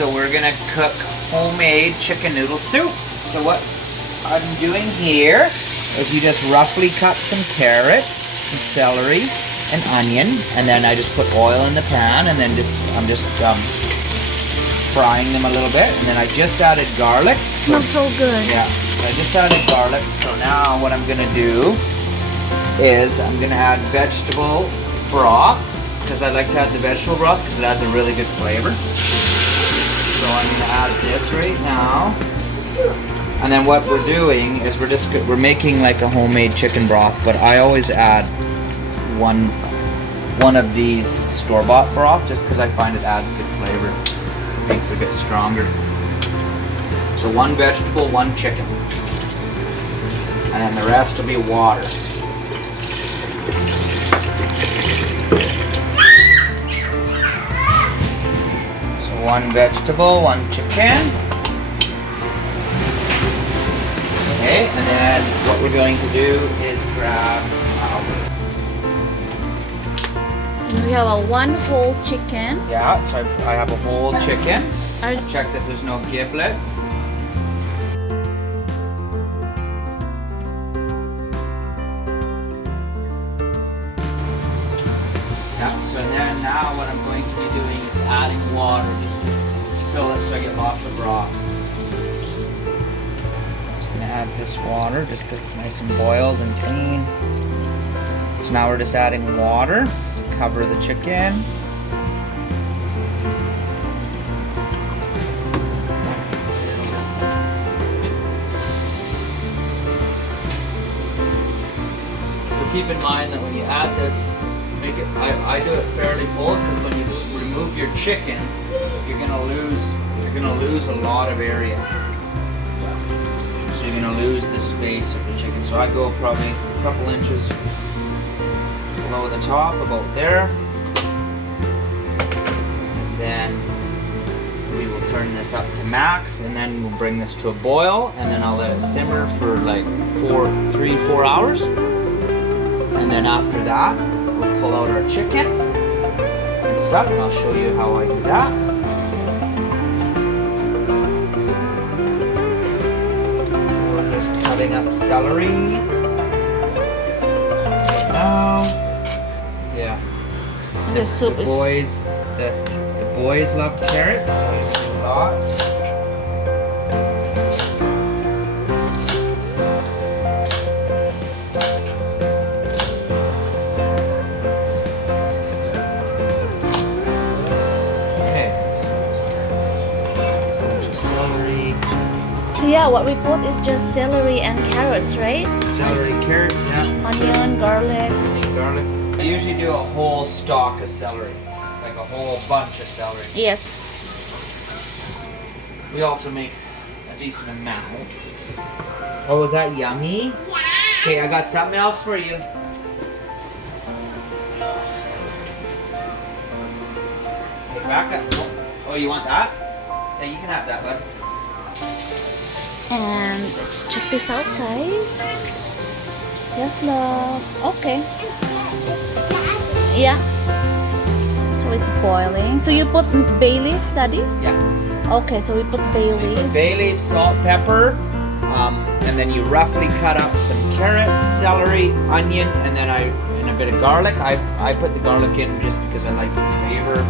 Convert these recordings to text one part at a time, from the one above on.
So we're gonna cook homemade chicken noodle soup. So what I'm doing here is you just roughly cut some carrots, some celery, an onion, and then I just put oil in the pan, and then I'm just frying them a little bit, and then I just added garlic. Smells so good. Yeah, I just added garlic. So now what I'm gonna do is I'm gonna add vegetable broth, because I like to add the vegetable broth because it has a really good flavor. So I'm gonna add this right now. And then what we're doing is we're making like a homemade chicken broth, but I always add one of these store-bought broth just because I find it adds good flavor. It makes it a bit stronger. So one vegetable, one chicken. And then the rest will be water. So one vegetable, one chicken. Okay, and then what we're going to do is grab We have a one whole chicken. yeah, so I have a whole chicken. Check that there's no giblets. Yeah, so then now what I'm going to be doing is adding water just to fill it so I get lots of broth. Add this water just because it's nice and boiled and clean. So now we're just adding water to cover the chicken. So keep in mind that when you add this, I do it fairly full because when you remove your chicken, you're gonna lose a lot of area. So you're going to lose the space of the chicken. So I go probably a couple inches below the top, about there. And then we will turn this up to max, and then we'll bring this to a boil, and then I'll let it simmer for like 3-4 hours. And then after that, we'll pull out our chicken and stuff, and I'll show you how I do that. Cutting up celery. Now, yeah. The soup the boys love carrots, so I do lots. So yeah, what we put is just celery and carrots, right? Celery, carrots, yeah. Onion, garlic. I usually do a whole stalk of celery, like a whole bunch of celery. Yes. We also make a decent amount. Oh, was that yummy? Yeah. Okay, I got something else for you. Okay, back up. Oh, you want that? Yeah, you can have that, bud. And let's check this out, guys. Yes, love. Okay. Yeah. So it's boiling. So you put bay leaf, Daddy? Yeah. Okay, so we put bay leaf. Put bay leaf, salt, pepper, and then you roughly cut up some carrots, celery, onion, and then and a bit of garlic. I put the garlic in just because I like the flavor.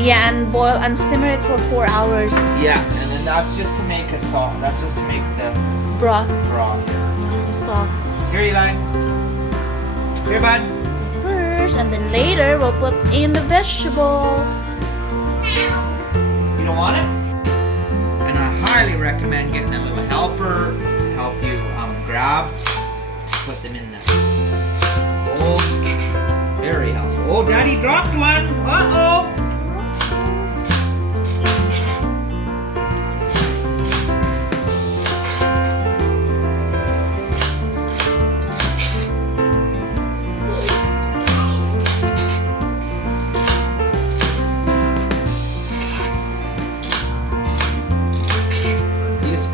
Yeah, and boil and simmer it for 4 hours. Yeah, and then that's just to make a sauce. That's just to make the Broth. broth. Yeah, the sauce. Here, Eli. Here, bud. First, and then later we'll put in the vegetables. You don't want it? And I highly recommend getting a little helper to help you grab. Put them in there. Oh, very helpful. Oh, Daddy dropped one. Uh-oh.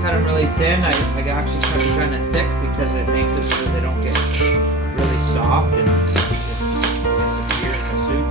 Cut them really thin. I actually cut them kind of thick because it makes it so that they don't get really soft and just disappear in the soup.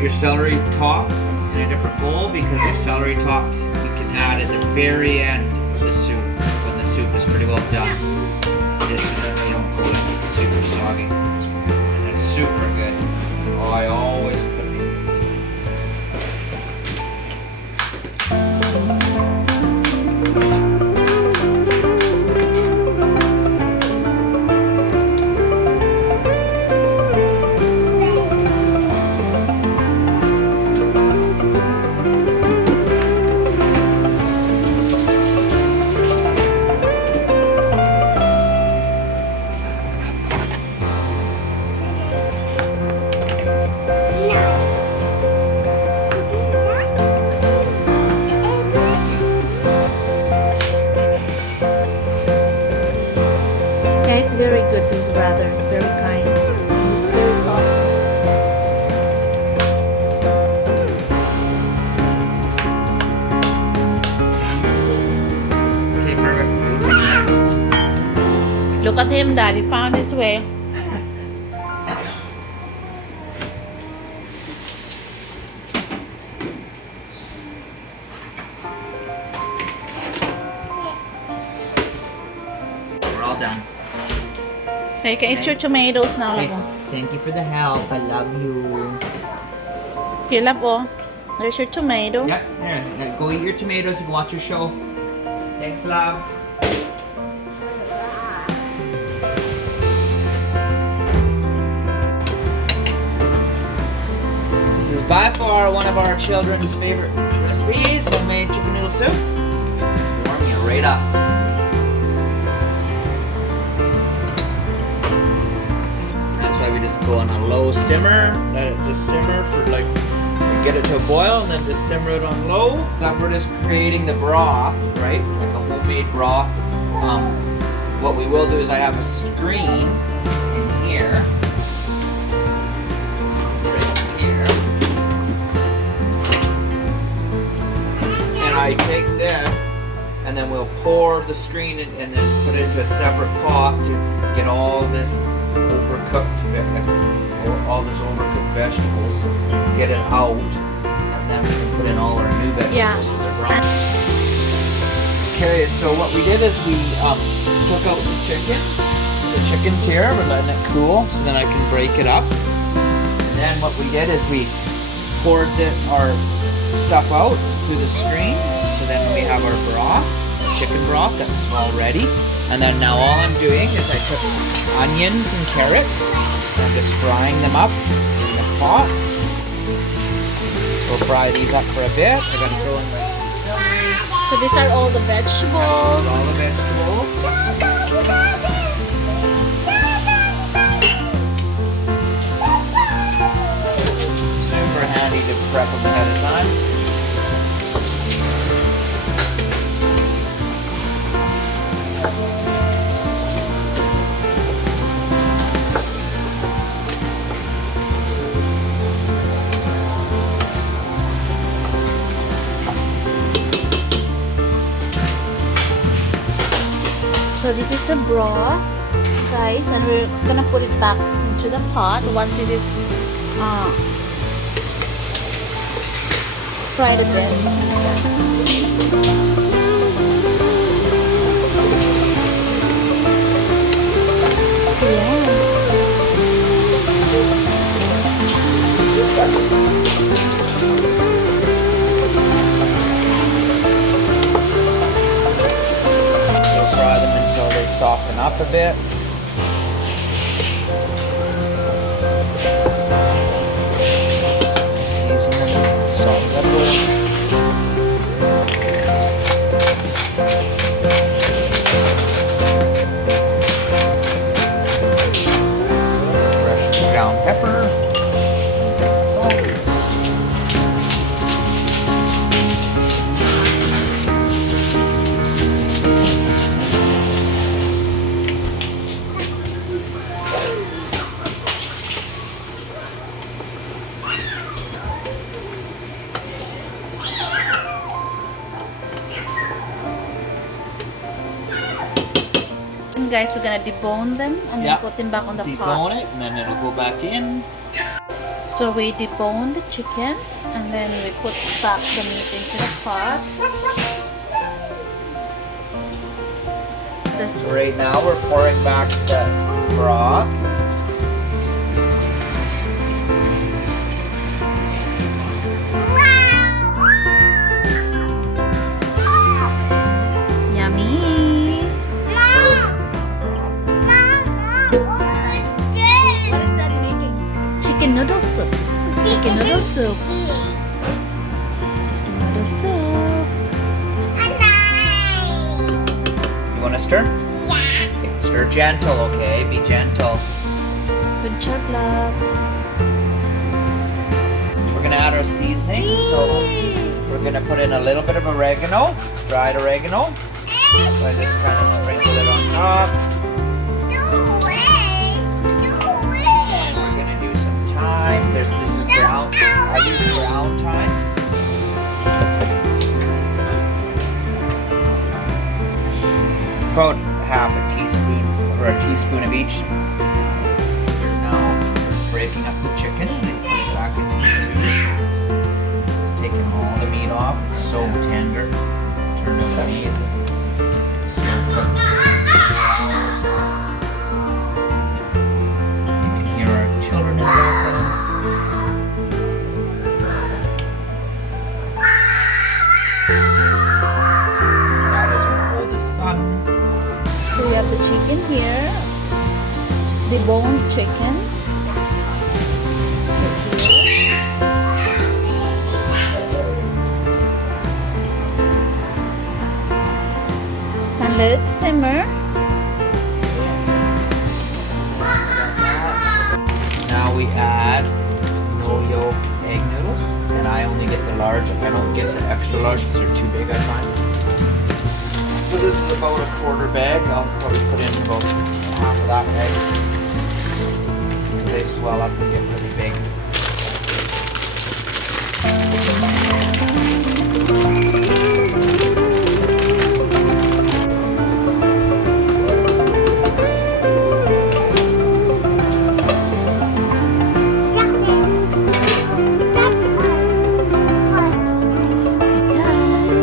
put your celery tops in a different bowl because your celery tops you can add at the very end of the soup when the soup is pretty well done. Just so that they don't go like super soggy. And it's super good. Oh, I always put it. Guys, very good, these brothers. Very kind. He's very thoughtful. Okay, perfect. Look at him, Dad. He found his way. We're all done. Now you can eat your tomatoes now, Okay, Labo. thank you for the help. I love you. Here, Labo. There's your tomato. Yep, here. Now go eat your tomatoes and watch your show. Thanks, love. This is by far one of our children's favorite recipes, homemade chicken noodle soup. Warm you right up. That's why we just go on a low simmer, let it just simmer for like, get it to a boil and then just simmer it on low. Then we're just creating the broth, right? Like a homemade broth. What we will do is I have a screen in here. Right here. And I take this and then we'll pour the screen in, and then put it into a separate pot to get all this overcooked, all this overcooked vegetables, get it out, and then we can put in all our new vegetables. Yeah. So they're brown. Okay, so what we did is we took out the chicken. The chicken's here, we're letting it cool so then I can break it up. And then what we did is we poured our stuff out through the screen. So then we have our broth, chicken broth that's all ready. And then now all I'm doing is I took onions and carrots and I'm just frying them up in the pot. We'll fry these up for a bit. I gotta throw in my celery. So these are all the This vegetables. is all the vegetables. Super handy to prep them ahead of time. So this is the broth, guys, and we're gonna put it back into the pot once this is fried a bit. So yeah. Fry them until they soften up a bit. Season them, salt, pepper. Fresh ground pepper. Some salt. Guys, we're gonna debone them and then put them back on the pot. Debone it and then it'll go back in. So we debone the chicken and then we put back the meat into the pot. So right now we're pouring back the broth. Yummy! What is that making? Chicken noodle soup. Chicken noodle soup. Chicken noodle soup. You want to stir? Yeah. Okay, stir gentle, okay? Be gentle. Good job, love. We're gonna add our seasoning, so we're gonna put in a little bit of oregano, dried oregano. So I just kind of sprinkle it on top. We're gonna do some thyme. This is ground. I use ground thyme. About half a teaspoon or a teaspoon of each. We're now breaking up the chicken and putting it back into the soup. Just taking all the meat off. It's so tender. Turned out amazing. Slow cooked. You can hear our children in the background. That is our oldest son. So we have the chicken here. Deboned chicken. Put here. And let it simmer. Now we add no yolk egg noodles, and I only get the large. I don't get the extra large because they're too big, I find. So this is about a quarter bag. I'll probably put in about half of that bag. They swell up and get really big.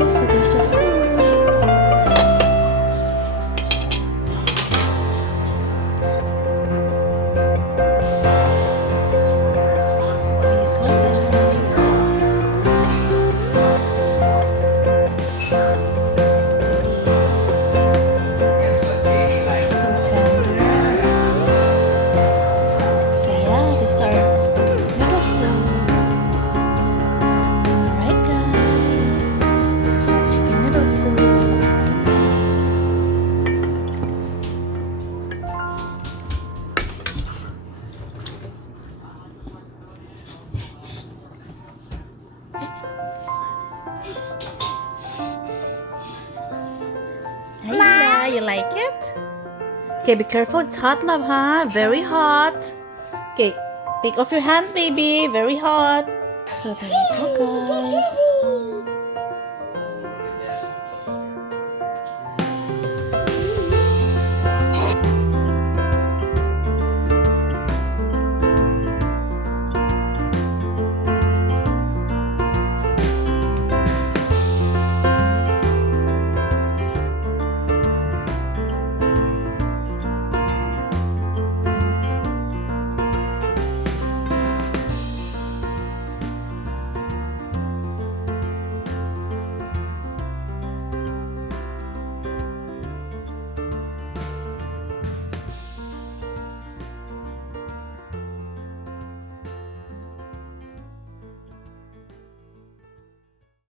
So there's a soup. So tender. So yeah, this is our noodle soup. Alright guys, there's our chicken noodle soup. Hey, Ella, you like it? Okay, be careful. It's hot, love, huh? Very hot. Okay, take off your hands, baby. Very hot. So there you go, guys.